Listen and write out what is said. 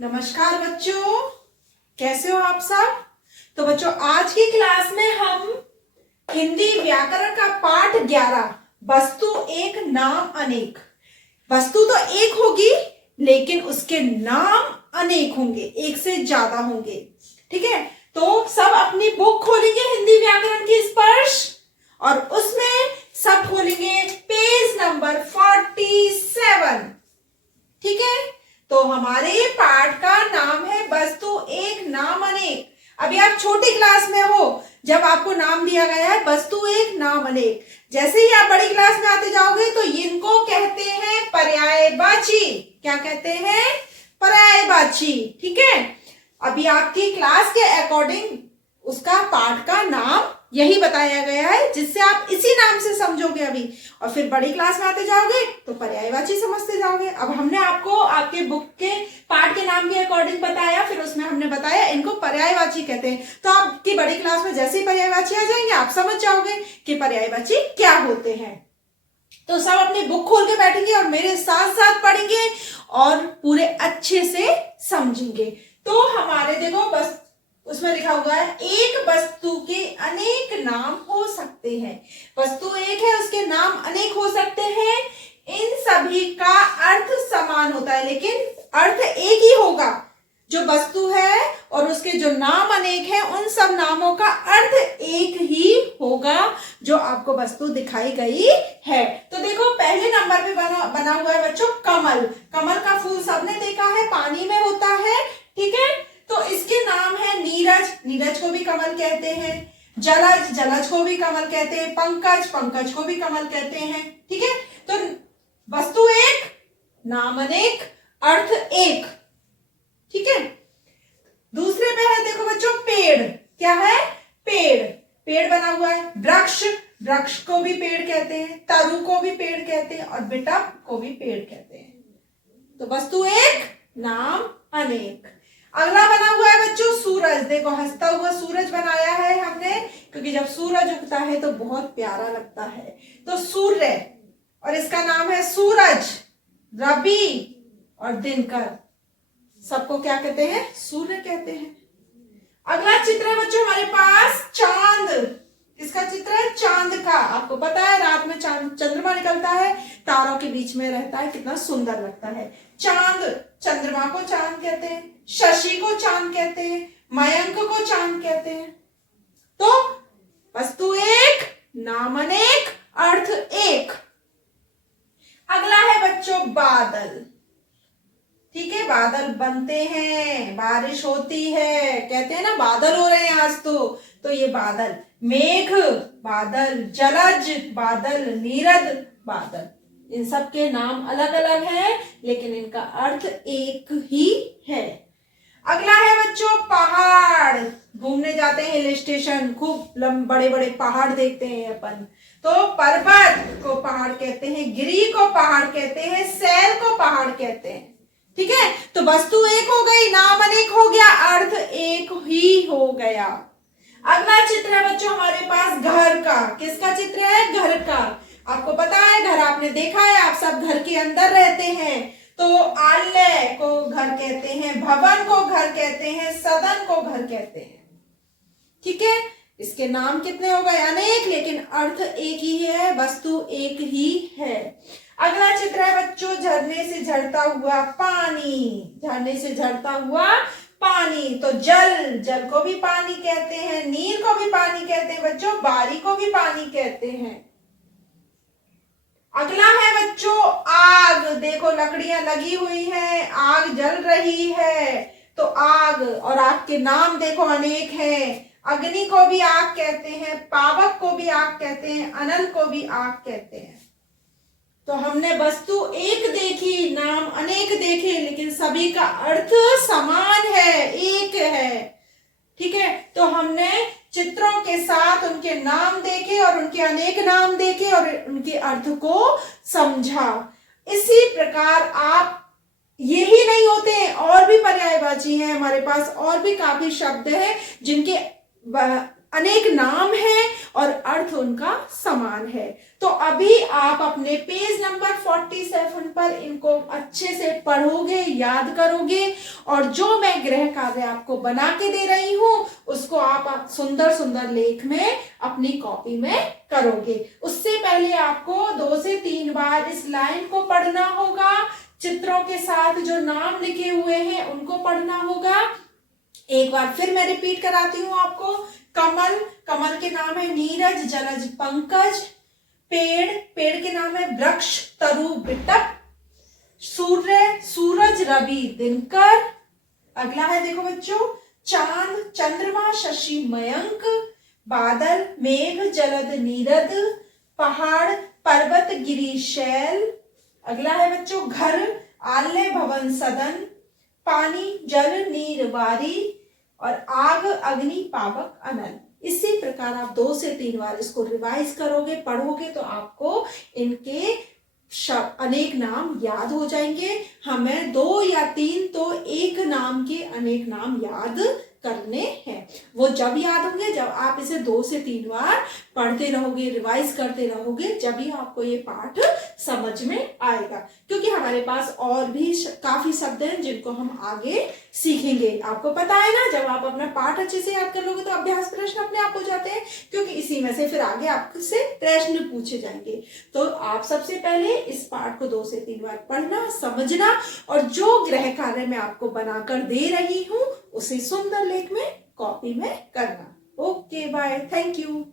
नमस्कार बच्चों, कैसे हो आप सब। तो बच्चों, आज की क्लास में हम हिंदी व्याकरण का पाठ 11 वस्तु एक नाम अनेक। वस्तु तो एक होगी लेकिन उसके नाम अनेक होंगे, एक से ज्यादा होंगे। ठीक है, तो सब अपनी बुक खोलेंगे हिंदी व्याकरण की स्पर्श, और उसमें सब खोलेंगे पेज नंबर 47। ठीक है, तो हमारे पाठ का नाम है वस्तु एक नाम अनेक। अभी आप छोटी क्लास में हो, जब आपको नाम दिया गया है वस्तु एक नाम अनेक, जैसे ही आप बड़ी क्लास में आते जाओगे तो इनको कहते हैं पर्यायवाची। क्या कहते हैं? पर्यायवाची। ठीक है, अभी आपकी क्लास के अकॉर्डिंग उसका पाठ का नाम यही बताया गया है, जिससे आप इसी नाम से समझोगे अभी, और फिर बड़ी क्लास में आते जाओगे तो पर्यायवाची समझते जाओगे। अब हमने आपको आपके बुक के पाठ के नाम के अकॉर्डिंग बताया, फिर उसमें हमने बताया इनको पर्यायवाची कहते हैं। तो आपकी बड़ी क्लास में जैसे ही पर्यायवाची आ जाएंगे आप समझ जाओगे कि पर्यायवाची क्या होते हैं। तो सब अपनी बुक खोल के बैठेंगे और मेरे साथ साथ पढ़ेंगे और पूरे अच्छे से समझेंगे। तो हमारे देखो, बस उसमें लिखा हुआ है एक वस्तु के अनेक नाम हो सकते हैं। वस्तु एक है, उसके नाम अनेक हो सकते हैं। इन सभी का अर्थ समान होता है, लेकिन अर्थ एक ही होगा। जो वस्तु है और उसके जो नाम अनेक हैं, उन सब नामों का अर्थ एक ही होगा जो आपको वस्तु दिखाई गई है। तो देखो, पहले नंबर पे बना हुआ है बच्चों कमल। कमल का फूल सबने देखा है, पानी में होता है। ठीक है, तो इसके नाम है नीरज। नीरज को भी कमल कहते हैं। जलज, जलज को भी कमल कहते हैं। पंकज, पंकज को भी कमल कहते हैं। ठीक है, तो वस्तु एक, नाम अनेक, अर्थ एक। ठीक है, दूसरे पे है देखो बच्चों पेड़। क्या है? पेड़। पेड़ बना हुआ है। वृक्ष, वृक्ष को भी पेड़ कहते हैं। तरु को भी पेड़ कहते हैं, और बिटप को भी पेड़ कहते हैं। तो वस्तु एक, नाम अनेक। अगला बना हुआ है बच्चों सूरज। देखो, हंसता हुआ सूरज बनाया है हमने, क्योंकि जब सूरज उगता है तो बहुत प्यारा लगता है। तो सूर्य, और इसका नाम है सूरज। रवि और दिनकर, सबको क्या कहते हैं? सूर्य कहते हैं। अगला चित्र है बच्चों हमारे पास चांद। किसका चित्र है? चांद का। आपको पता है रात में चांद, चंद्रमा निकलता है, तारों के बीच में रहता है, कितना सुंदर लगता है। चांद, चंद्रमा को चांद कहते हैं, शशि को चांद कहते हैं, मयंक को चांद कहते हैं। तो वस्तु एक, नाम अनेक, अर्थ एक। अगला है बच्चों बादल। ठीक है, बादल बनते हैं, बारिश होती है, कहते हैं ना बादल हो रहे हैं आज तो ये बादल। मेघ बादल, जलज बादल, नीरद बादल, इन सब के नाम अलग अलग हैं, लेकिन इनका अर्थ एक ही है। अगला है बच्चों पहाड़। घूमने जाते हैं हिल स्टेशन, खूब बड़े बड़े पहाड़ देखते हैं अपन। तो पर्वत को पहाड़ कहते हैं, गिरी को पहाड़ कहते हैं, सैल को पहाड़ कहते हैं। ठीक है, तो वस्तु एक हो गई, नाम अनेक हो गया, अर्थ एक ही हो गया। अगला चित्र है बच्चों हमारे पास घर का। किसका चित्र है? घर का। आपको पता है, घर आपने देखा है, आप सब घर के अंदर रहते हैं। तो आलय को घर कहते हैं, भवन को घर कहते हैं, सदन को घर कहते हैं। ठीक है, इसके नाम कितने हो गए? अनेक, लेकिन अर्थ एक ही है, वस्तु एक ही है। अगला चित्र है बच्चों झरने से झरता हुआ पानी। झरने से झरता हुआ पानी, तो जल, जल को भी पानी कहते हैं, नीर को भी पानी कहते हैं बच्चों, बारी को भी पानी कहते हैं। अगला है बच्चों आग। देखो, लकड़ियां लगी हुई हैं, आग जल रही है, तो आग, और आग के नाम देखो अनेक हैं। अग्नि को भी आग कहते हैं, पावक को भी आग कहते हैं, अनल को भी आग कहते हैं। तो हमने वस्तु एक देखी, नाम अनेक देखे, लेकिन सभी का अर्थ समान है, एक है। ठीक है, तो हमने चित्रों के साथ उनके नाम देखे और उनके अनेक नाम देखे और उनके अर्थ को समझा। इसी प्रकार आप, यही नहीं होते, और भी पर्यायवाची हैं हमारे पास, और भी काफी शब्द हैं जिनके अनेक नाम हैं और अर्थ उनका समान है। तो अभी आप अपने पेज नंबर 47 पर इनको अच्छे से पढ़ोगे, याद करोगे, और जो मैं गृह कार्य आपको बना के दे रही हूं उसको आप सुंदर सुंदर लेख में अपनी कॉपी में करोगे। उससे पहले आपको 2 से 3 बार इस लाइन को पढ़ना होगा, चित्रों के साथ जो नाम लिखे हुए हैं उनको पढ़ना होगा। एक बार फिर मैं रिपीट कराती हूं आपको। कमल, कमल के नाम है नीरज, जलज पंकज। पेड़, पेड़ के नाम है वृक्ष, तरु बिटप। सूर्य, सूरज, रवि, दिनकर। अगला है देखो बच्चों, चांद, चंद्रमा, शशि, मयंक। बादल, मेघ, जलद, नीरद। पहाड़, पर्वत, गिरी, शैल। अगला है बच्चों घर, आलय, भवन, सदन। पानी, जल, नीर, वारी। और आग, अग्नि, पावक, अनल। इसी प्रकार आप 2 से 3 बार इसको रिवाइज करोगे, पढ़ोगे तो आपको इनके अनेक नाम याद हो जाएंगे। हमें 2 या 3 तो एक नाम के अनेक नाम याद करने हैं। वो जब याद होंगे जब आप इसे 2 से 3 बार पढ़ते रहोगे, रिवाइज करते रहोगे, जब ही आपको ये पाठ समझ में आएगा। क्योंकि हमारे पास और भी काफी शब्द हैं जिनको हम आगे सीखेंगे। आपको पता है ना, जब आप अपना पाठ अच्छे से याद कर लोगे तो अभ्यास प्रश्न अपने आप हो जाते हैं, क्योंकि इसी में से फिर आगे आपसे प्रश्न पूछे जाएंगे। तो आप सबसे पहले इस पाठ को 2 से 3 बार पढ़ना, समझना, और जो गृह कार्य मैं आपको बनाकर दे रही हूं उसे सुंदर लेख में कॉपी में करना। Okay, bye, thank you.